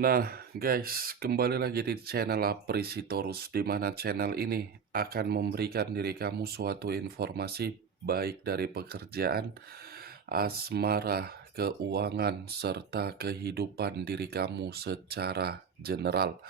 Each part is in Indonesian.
Nah, guys, kembali lagi di channel Aprisitorus, di mana channel ini akan memberikan diri kamu suatu informasi baik dari pekerjaan, asmara, keuangan, serta kehidupan diri kamu secara general.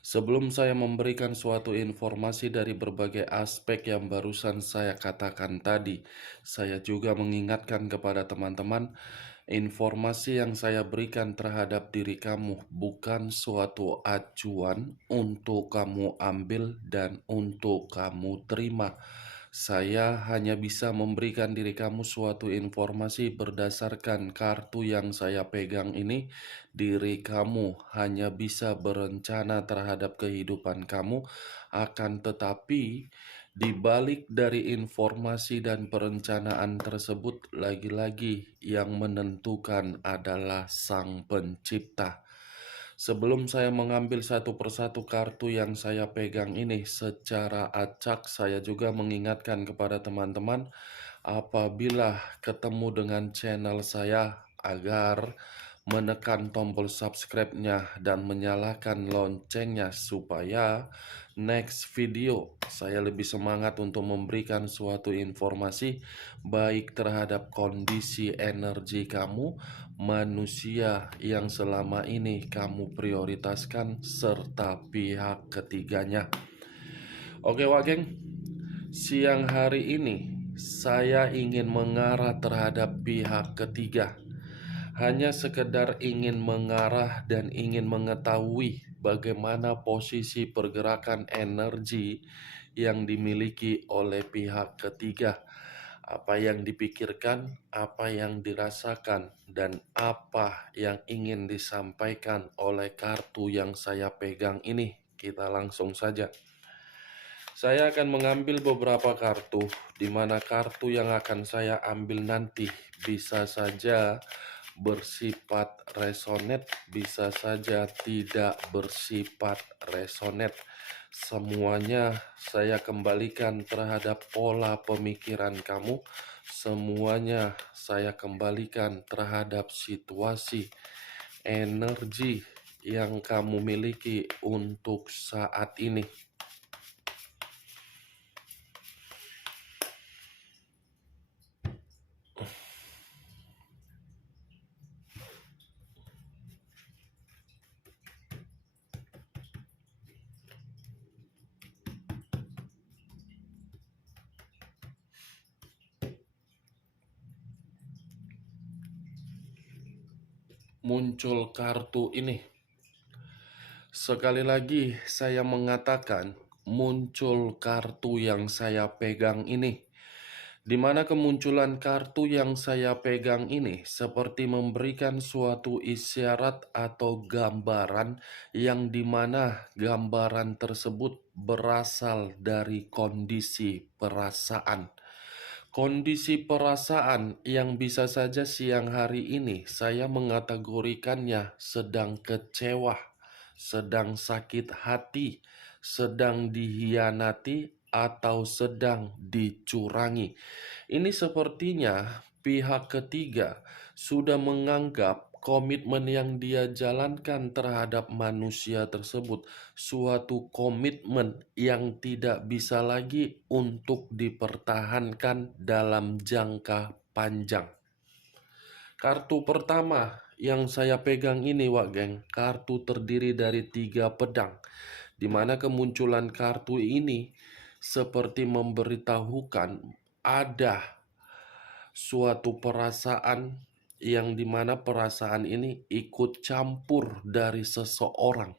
Sebelum saya memberikan suatu informasi dari berbagai aspek yang barusan saya katakan tadi, saya juga mengingatkan kepada teman-teman, informasi yang saya berikan terhadap diri kamu bukan suatu acuan untuk kamu ambil dan untuk kamu terima. Saya hanya bisa memberikan diri kamu suatu informasi berdasarkan kartu yang saya pegang ini. Diri kamu hanya bisa berencana terhadap kehidupan kamu, akan tetapi di balik dari informasi dan perencanaan tersebut, lagi-lagi yang menentukan adalah Sang Pencipta. Sebelum saya mengambil satu persatu kartu yang saya pegang ini secara acak, saya juga mengingatkan kepada teman-teman apabila ketemu dengan channel saya agar menekan tombol subscribe-nya dan menyalakan loncengnya supaya next video saya lebih semangat untuk memberikan suatu informasi baik terhadap kondisi energi kamu, manusia yang selama ini kamu prioritaskan, serta pihak ketiganya. Oke, Wageng, siang hari ini saya ingin mengarah terhadap pihak ketiga. Hanya sekedar ingin mengarah dan ingin mengetahui bagaimana posisi pergerakan energi yang dimiliki oleh pihak ketiga. Apa yang dipikirkan, apa yang dirasakan, dan apa yang ingin disampaikan oleh kartu yang saya pegang ini. Kita langsung saja. Saya akan mengambil beberapa kartu, di mana kartu yang akan saya ambil nanti bisa saja bersifat resonate, bisa saja tidak bersifat resonate. Semuanya saya kembalikan terhadap pola pemikiran kamu. Semuanya saya kembalikan terhadap situasi, energi yang kamu miliki untuk saat ini. Muncul kartu ini. Sekali lagi saya mengatakan muncul kartu yang saya pegang ini, di mana kemunculan kartu yang saya pegang ini seperti memberikan suatu isyarat atau gambaran yang dimana gambaran tersebut berasal dari kondisi perasaan. Kondisi perasaan yang bisa saja siang hari ini saya mengategorikannya sedang kecewa, sedang sakit hati, sedang dihianati, atau sedang dicurangi. Ini sepertinya pihak ketiga sudah menganggap komitmen yang dia jalankan terhadap manusia tersebut suatu komitmen yang tidak bisa lagi untuk dipertahankan dalam jangka panjang. Kartu pertama yang saya pegang ini, Wak Geng, kartu terdiri dari 3 pedang, di mana kemunculan kartu ini seperti memberitahukan ada suatu perasaan yang dimana perasaan ini ikut campur dari seseorang.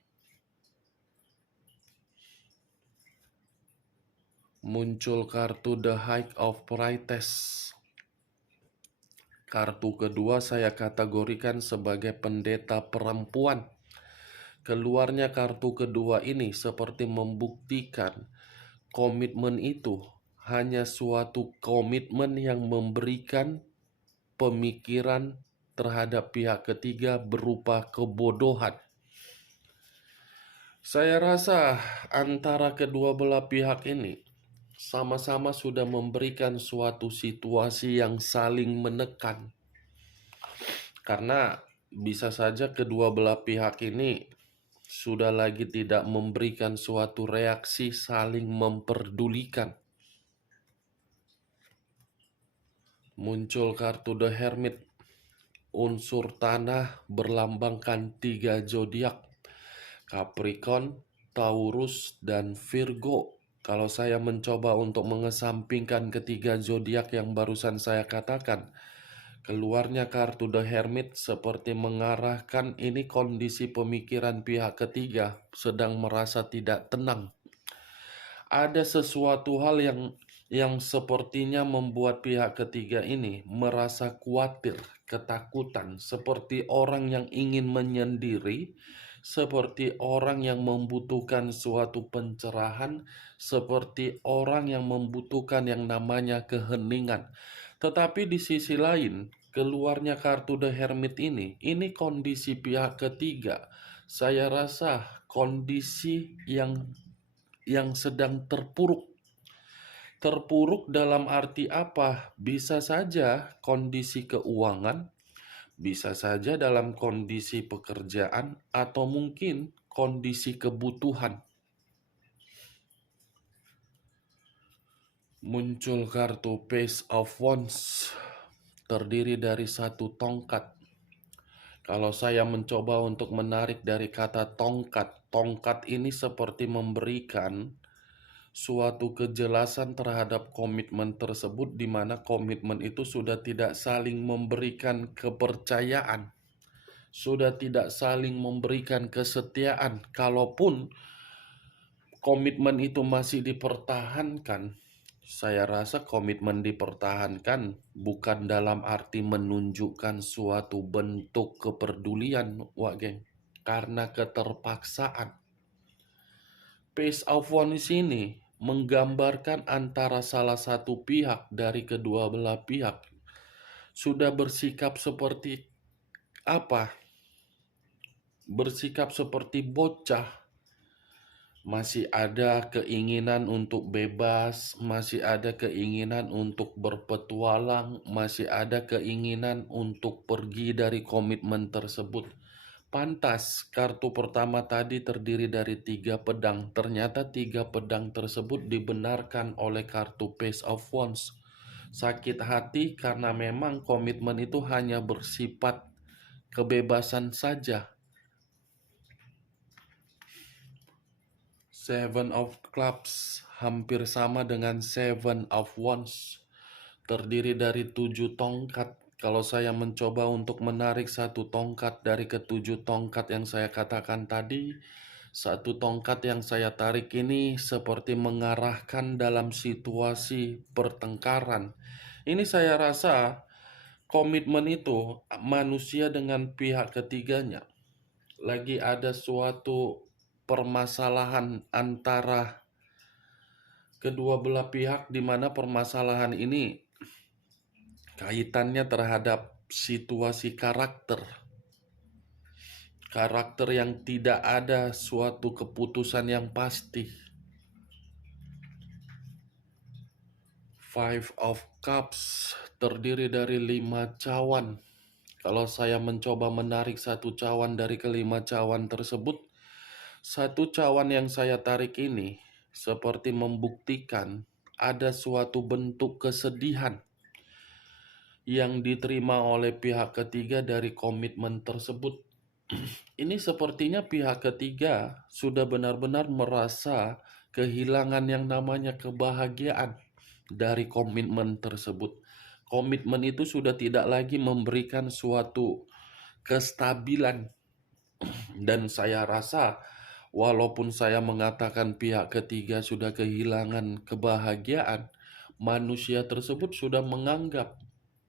Muncul kartu The High of Priestess. Kartu kedua saya kategorikan sebagai pendeta perempuan. Keluarnya kartu kedua ini seperti membuktikan komitmen itu hanya suatu komitmen yang memberikan pemikiran terhadap pihak ketiga berupa kebodohan. Saya rasa antara kedua belah pihak ini sama-sama sudah memberikan suatu situasi yang saling menekan. Karena bisa saja kedua belah pihak ini sudah lagi tidak memberikan suatu reaksi saling memperdulikan. Muncul kartu The Hermit, unsur tanah berlambangkan 3 zodiak, Capricorn, Taurus, dan Virgo. Kalau saya mencoba untuk mengesampingkan ketiga zodiak yang barusan saya katakan, keluarnya kartu The Hermit seperti mengarahkan ini kondisi pemikiran pihak ketiga sedang merasa tidak tenang. Ada sesuatu hal yang sepertinya membuat pihak ketiga ini merasa khawatir, ketakutan, seperti orang yang ingin menyendiri, seperti orang yang membutuhkan suatu pencerahan, seperti orang yang membutuhkan yang namanya keheningan. Tetapi di sisi lain, keluarnya kartu The Hermit ini kondisi pihak ketiga. Saya rasa kondisi yang sedang terpuruk. Terpuruk dalam arti apa? Bisa saja kondisi keuangan, bisa saja dalam kondisi pekerjaan, atau mungkin kondisi kebutuhan. Muncul kartu Page of Wands, terdiri dari satu tongkat. Kalau saya mencoba untuk menarik dari kata tongkat, tongkat ini seperti memberikan suatu kejelasan terhadap komitmen tersebut, di mana komitmen itu sudah tidak saling memberikan kepercayaan, sudah tidak saling memberikan kesetiaan. Kalaupun komitmen itu masih dipertahankan, saya rasa komitmen dipertahankan bukan dalam arti menunjukkan suatu bentuk kepedulian, Wak Geng, karena keterpaksaan. Page of Wands ini menggambarkan antara salah satu pihak dari kedua belah pihak sudah bersikap seperti apa? Bersikap seperti bocah. Masih ada keinginan untuk bebas, masih ada keinginan untuk berpetualang, masih ada keinginan untuk pergi dari komitmen tersebut. Pantas, kartu pertama tadi terdiri dari 3 pedang. Ternyata 3 pedang tersebut dibenarkan oleh kartu Page of Wands. Sakit hati karena memang komitmen itu hanya bersifat kebebasan saja. Seven of Clubs hampir sama dengan Seven of Wands. Terdiri dari 7 tongkat. Kalau saya mencoba untuk menarik satu tongkat dari ketujuh tongkat yang saya katakan tadi, satu tongkat yang saya tarik ini seperti mengarahkan dalam situasi pertengkaran. Ini saya rasa komitmen itu manusia dengan pihak ketiganya. Lagi ada suatu permasalahan antara kedua belah pihak, di mana permasalahan ini kaitannya terhadap situasi karakter. Karakter yang tidak ada suatu keputusan yang pasti. Five of Cups terdiri dari 5 cawan. Kalau saya mencoba menarik satu cawan dari kelima cawan tersebut, satu cawan yang saya tarik ini seperti membuktikan ada suatu bentuk kesedihan yang diterima oleh pihak ketiga dari komitmen tersebut. Ini sepertinya pihak ketiga sudah benar-benar merasa kehilangan yang namanya kebahagiaan dari komitmen tersebut. Komitmen itu sudah tidak lagi memberikan suatu kestabilan. Dan saya rasa walaupun saya mengatakan pihak ketiga sudah kehilangan kebahagiaan, manusia tersebut sudah menganggap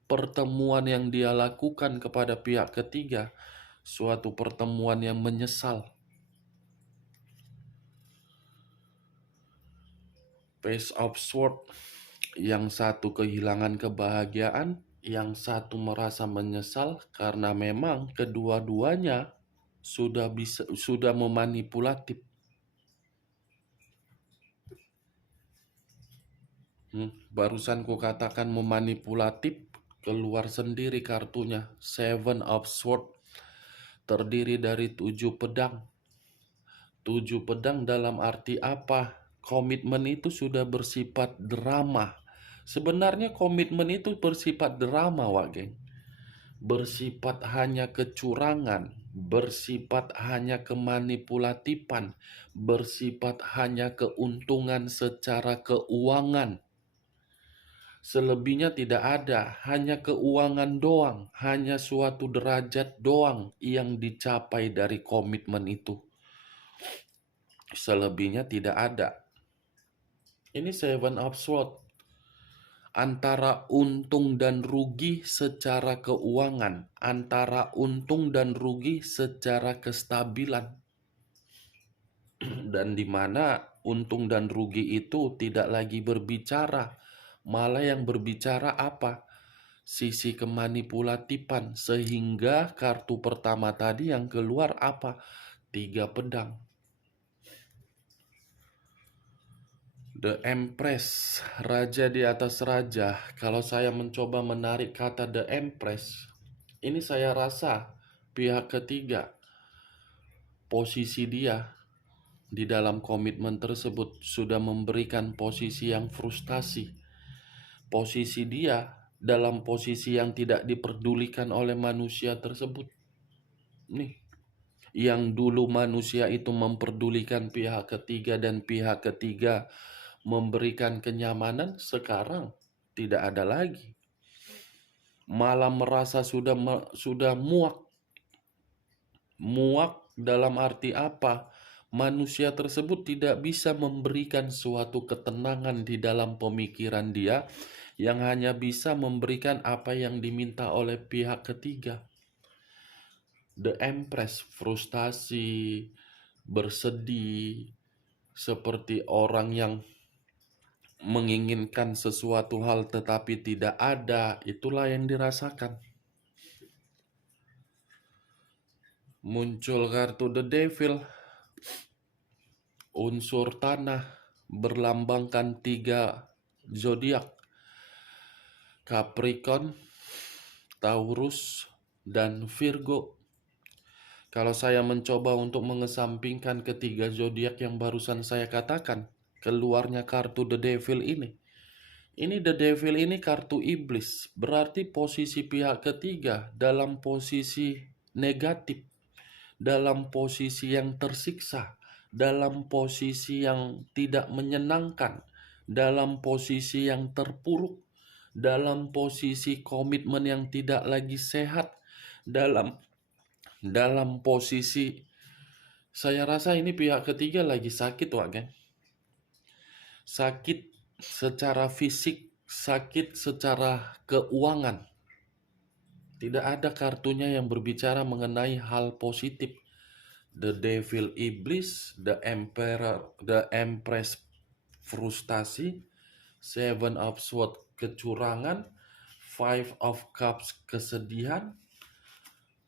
pertemuan yang dia lakukan kepada pihak ketiga suatu pertemuan yang menyesal. Page of Swords, yang satu kehilangan kebahagiaan, yang satu merasa menyesal karena memang kedua-duanya sudah memanipulatif. Barusan ku katakan memanipulatif, keluar sendiri kartunya Seven of Swords. terdiri dari 7 pedang. 7 pedang dalam arti apa? Komitmen itu sudah bersifat drama. Sebenarnya komitmen itu bersifat drama, Wak geng. Bersifat hanya kecurangan, bersifat hanya kemanipulatifan, bersifat hanya keuntungan secara keuangan. Selebihnya tidak ada, hanya keuangan doang, hanya suatu derajat doang yang dicapai dari komitmen itu. Selebihnya tidak ada. Ini Seven of Swords. Antara untung dan rugi secara keuangan, antara untung dan rugi secara kestabilan. Dan di mana untung dan rugi itu tidak lagi berbicara, malah yang berbicara apa? Sisi kemanipulatifan, sehingga kartu pertama tadi yang keluar apa? 3 pedang. The Empress, raja di atas raja. Kalau saya mencoba menarik kata The Empress, ini saya rasa pihak ketiga, posisi dia di dalam komitmen tersebut sudah memberikan posisi yang frustasi. Posisi dia dalam posisi yang tidak diperdulikan oleh manusia tersebut. Nih, yang dulu manusia itu memperdulikan pihak ketiga dan pihak ketiga memberikan kenyamanan, sekarang tidak ada lagi. Malah merasa sudah muak. Muak dalam arti apa? Manusia tersebut tidak bisa memberikan suatu ketenangan di dalam pemikiran dia, yang hanya bisa memberikan apa yang diminta oleh pihak ketiga. The Empress, frustasi, bersedih, seperti orang yang menginginkan sesuatu hal tetapi tidak ada, itulah yang dirasakan. Muncul kartu The Devil, unsur tanah, berlambangkan 3 zodiak, Capricorn, Taurus, dan Virgo. Kalau saya mencoba untuk mengesampingkan ketiga zodiak yang barusan saya katakan, keluarnya kartu The Devil ini. Ini The Devil ini kartu iblis, berarti posisi pihak ketiga dalam posisi negatif, dalam posisi yang tersiksa, dalam posisi yang tidak menyenangkan, dalam posisi yang terpuruk, dalam posisi komitmen yang tidak lagi sehat, dalam posisi, saya rasa ini pihak ketiga lagi sakit, Wak Gen. Sakit secara fisik, sakit secara keuangan. Tidak ada kartunya yang berbicara mengenai hal positif. The Devil iblis, The Emperor, The Empress frustasi, Seven of Swords kecurangan, Five of Cups kesedihan,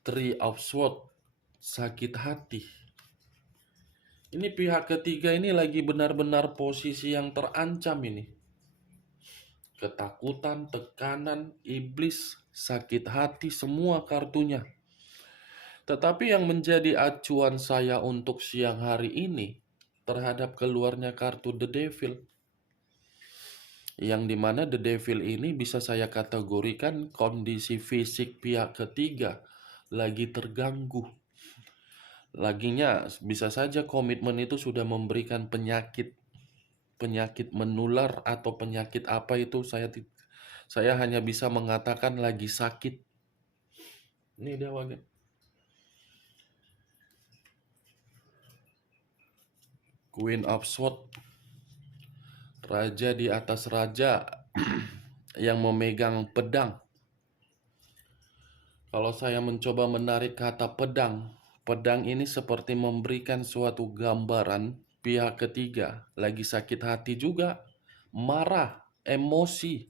Three of Swords sakit hati. Ini pihak ketiga ini lagi benar-benar posisi yang terancam ini. Ketakutan, tekanan, iblis, sakit hati, semua kartunya. Tetapi yang menjadi acuan saya untuk siang hari ini terhadap keluarnya kartu The Devil, yang dimana The Devil ini bisa saya kategorikan kondisi fisik pihak ketiga lagi terganggu. Laginya bisa saja komitmen itu sudah memberikan penyakit menular atau penyakit apa itu, saya hanya bisa mengatakan lagi sakit. Ini dia wagen. Queen of Swords, raja di atas raja yang memegang pedang. Kalau saya mencoba menarik kata pedang, pedang ini seperti memberikan suatu gambaran pihak ketiga lagi sakit hati juga, marah, emosi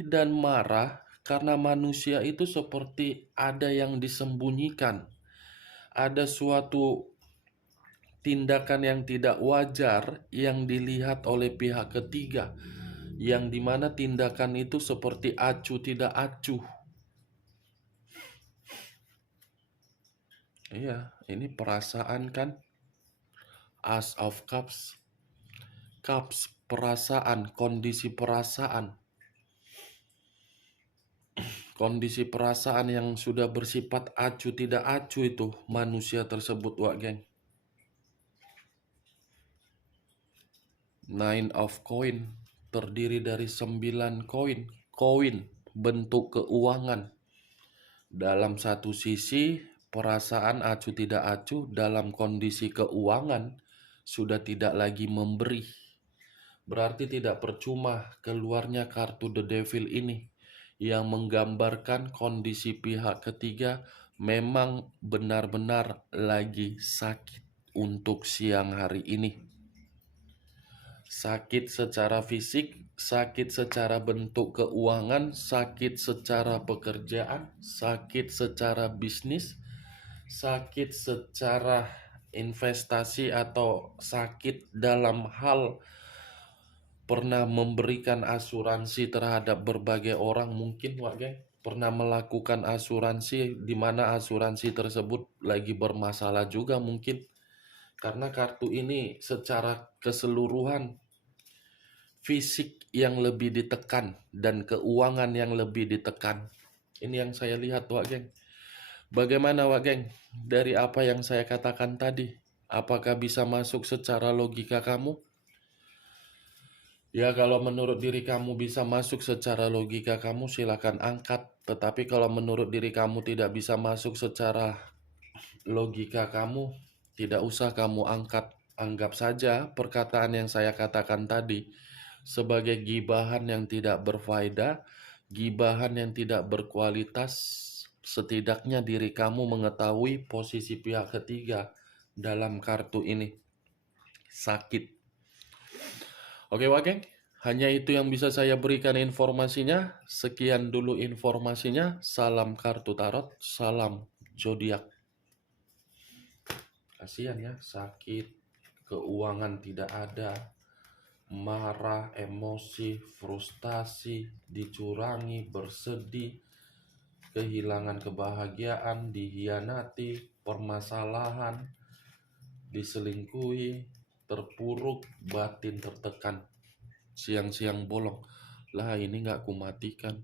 dan marah karena manusia itu seperti ada yang disembunyikan, ada suatu tindakan yang tidak wajar yang dilihat oleh pihak ketiga, yang dimana tindakan itu seperti acuh tidak acuh. Iya, ini perasaan kan? Ace of Cups. Cups, perasaan, kondisi perasaan. Kondisi perasaan yang sudah bersifat acuh tidak acuh itu manusia tersebut, Wak geng. Nine of Coin terdiri dari 9 koin. Koin bentuk keuangan. Dalam satu sisi perasaan acuh tidak acuh, dalam kondisi keuangan sudah tidak lagi memberi. Berarti tidak percuma keluarnya kartu The Devil ini yang menggambarkan kondisi pihak ketiga memang benar-benar lagi sakit untuk siang hari ini. Sakit secara fisik, sakit secara bentuk keuangan, sakit secara pekerjaan, sakit secara bisnis, sakit secara investasi, atau sakit dalam hal pernah memberikan asuransi terhadap berbagai orang mungkin, Wak geng. Pernah melakukan asuransi di mana asuransi tersebut lagi bermasalah juga mungkin. Karena kartu ini secara keseluruhan fisik yang lebih ditekan dan keuangan yang lebih ditekan. Ini yang saya lihat, Wak geng. Bagaimana, Wak geng? Dari apa yang saya katakan tadi, apakah bisa masuk secara logika kamu? Ya, kalau menurut diri kamu bisa masuk secara logika kamu, silakan angkat. Tetapi kalau menurut diri kamu tidak bisa masuk secara logika kamu, tidak usah kamu angkat. Anggap saja perkataan yang saya katakan tadi sebagai gibahan yang tidak berfaedah, gibahan yang tidak berkualitas. Setidaknya diri kamu mengetahui posisi pihak ketiga dalam kartu ini. Sakit. Oke, Wak geng, hanya itu yang bisa saya berikan informasinya. Sekian dulu informasinya. Salam kartu tarot, salam zodiak. Kasihan ya, sakit, keuangan tidak ada, marah, emosi, frustasi, dicurangi, bersedih, kehilangan kebahagiaan, dihianati, permasalahan, diselingkuhi, terpuruk, batin tertekan, siang-siang bolong. Lah ini gak kumatikan.